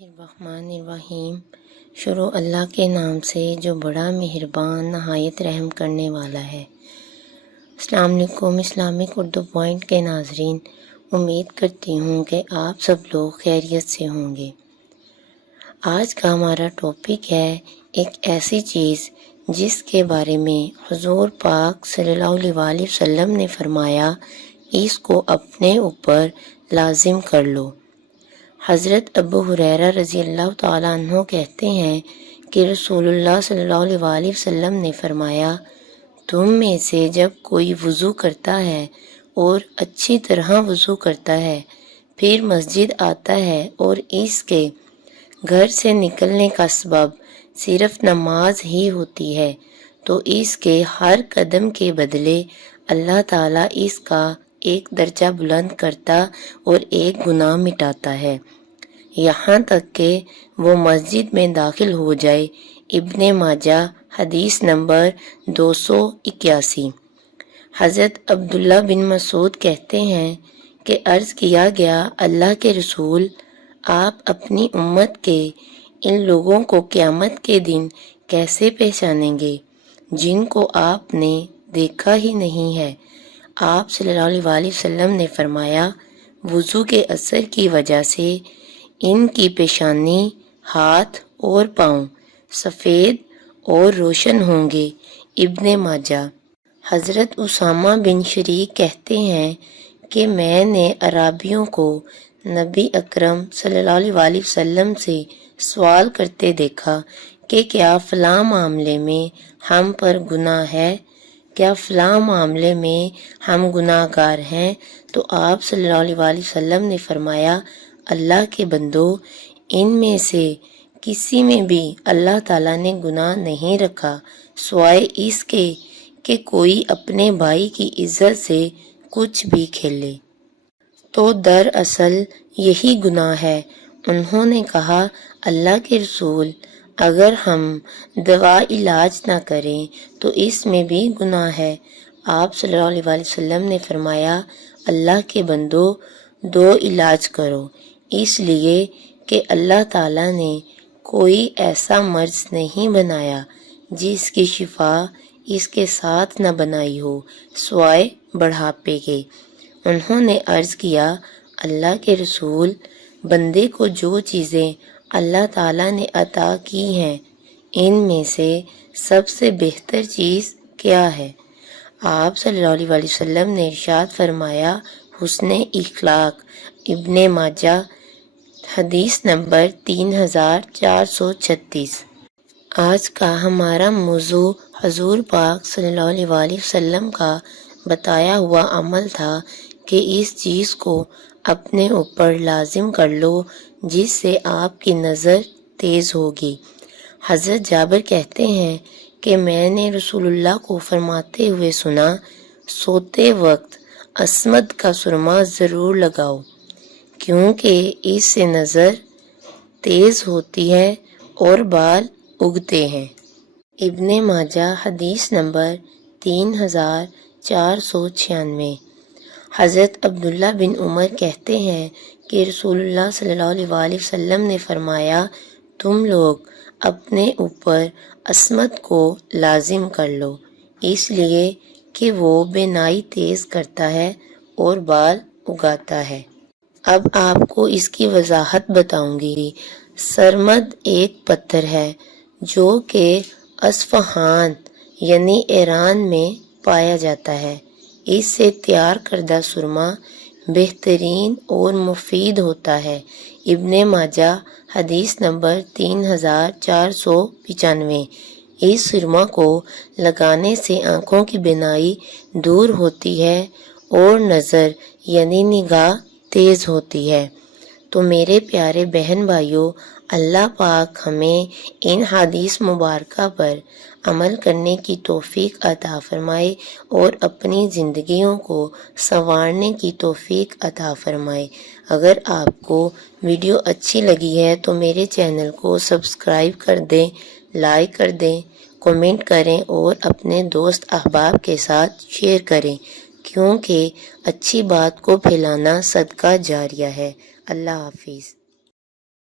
الرحمن الرحیم۔ شروع اللہ کے نام سے جو بڑا مہربان نہایت رحم کرنے والا ہے۔ السلام علیکم اسلامک اردو پوائنٹ کے ناظرین، امید کرتی ہوں کہ آپ سب لوگ خیریت سے ہوں گے۔ آج کا ہمارا ٹاپک ہے ایک ایسی چیز جس کے بارے میں حضور پاک صلی اللہ علیہ وسلم نے فرمایا، اس کو اپنے اوپر لازم کر لو۔ حضرت ابو ہریرہ رضی اللہ تعالیٰ عنہ کہتے ہیں کہ رسول اللہ صلی اللہ علیہ وسلم نے فرمایا، تم میں سے جب کوئی وضو کرتا ہے اور اچھی طرح وضو کرتا ہے، پھر مسجد آتا ہے اور اس کے گھر سے نکلنے کا سبب صرف نماز ہی ہوتی ہے، تو اس کے ہر قدم کے بدلے اللہ تعالیٰ اس کا ایک درجہ بلند کرتا اور ایک گناہ مٹاتا ہے، یہاں تک کہ وہ مسجد میں داخل ہو جائے۔ ابن ماجہ حدیث نمبر 281۔ حضرت عبداللہ بن مسعود کہتے ہیں کہ عرض کیا گیا، اللہ کے رسول، آپ اپنی امت کے ان لوگوں کو قیامت کے دن کیسے پہچانیں گے جن کو آپ نے دیکھا ہی نہیں ہے؟ آپ صلی اللہ علیہ وسلم نے فرمایا، وضو کے اثر کی وجہ سے ان کی پیشانی، ہاتھ اور پاؤں سفید اور روشن ہوں گے۔ ابن ماجہ۔ حضرت اسامہ بن شریک کہتے ہیں کہ میں نے اعرابیوں کو نبی اکرم صلی اللہ علیہ وسلم سے سوال کرتے دیکھا کہ کیا فلاں معاملے میں ہم پر گناہ ہے؟ کیا فلاں معاملے میں ہم گناہ گار ہیں؟ تو آپ صلی اللہ علیہ وسلم نے فرمایا، اللہ کے بندو، ان میں سے کسی میں بھی اللہ تعالیٰ نے گناہ نہیں رکھا سوائے اس کے کہ کوئی اپنے بھائی کی عزت سے کچھ بھی کھیلے، تو دراصل یہی گناہ ہے۔ انہوں نے کہا، اللہ کے رسول، اگر ہم دوا علاج نہ کریں تو اس میں بھی گناہ ہے۔ آپ صلی اللہ علیہ وسلم نے فرمایا، اللہ کے بندو، دو علاج کرو، اس لیے کہ اللہ تعالیٰ نے کوئی ایسا مرض نہیں بنایا جس کی شفا اس کے ساتھ نہ بنائی ہو سوائے بڑھاپے کے۔ انہوں نے عرض کیا، اللہ کے رسول، بندے کو جو چیزیں اللہ تعالیٰ نے عطا کی ہیں ان میں سے سب سے بہتر چیز کیا ہے؟ آپ صلی اللہ علیہ وسلم نے ارشاد فرمایا، حسن اخلاق۔ ابن ماجہ حدیث نمبر 3436۔ آج کا ہمارا موضوع حضور پاک صلی اللہ علیہ وسلم کا بتایا ہوا عمل تھا کہ اس چیز کو اپنے اوپر لازم کر لو جس سے آپ کی نظر تیز ہوگی۔ حضرت جابر کہتے ہیں کہ میں نے رسول اللہ کو فرماتے ہوئے سنا، سوتے وقت عصمت کا سرما ضرور لگاؤ، کیونکہ اس سے نظر تیز ہوتی ہے اور بال اگتے ہیں۔ ابن ماجہ حدیث نمبر 3496۔ حضرت عبداللہ بن عمر کہتے ہیں کہ رسول اللہ صلی اللہ علیہ وسلم نے فرمایا، تم لوگ اپنے اوپر عصمت کو لازم کر لو، اس لیے کہ وہ بینائی تیز کرتا ہے اور بال اگاتا ہے۔ اب آپ کو اس کی وضاحت بتاؤں گی۔ سرمد ایک پتھر ہے جو کہ اصفہان یعنی ایران میں پایا جاتا ہے۔ اس سے تیار کردہ سرما بہترین اور مفید ہوتا ہے۔ ابن ماجہ حدیث نمبر 3495۔ اس سرما کو لگانے سے آنکھوں کی بینائی دور ہوتی ہے اور نظر یعنی نگاہ تیز ہوتی ہے۔ تو میرے پیارے بہن بھائیوں، اللہ پاک ہمیں ان حدیث مبارکہ پر عمل کرنے کی توفیق عطا فرمائے اور اپنی زندگیوں کو سنوارنے کی توفیق عطا فرمائے۔ اگر آپ کو ویڈیو اچھی لگی ہے تو میرے چینل کو سبسکرائب کر دیں، لائک کر دیں، کمنٹ کریں اور اپنے دوست احباب کے ساتھ شیئر کریں، کیونکہ اچھی بات کو پھیلانا صدقہ جاریہ ہے۔ اللہ حافظ۔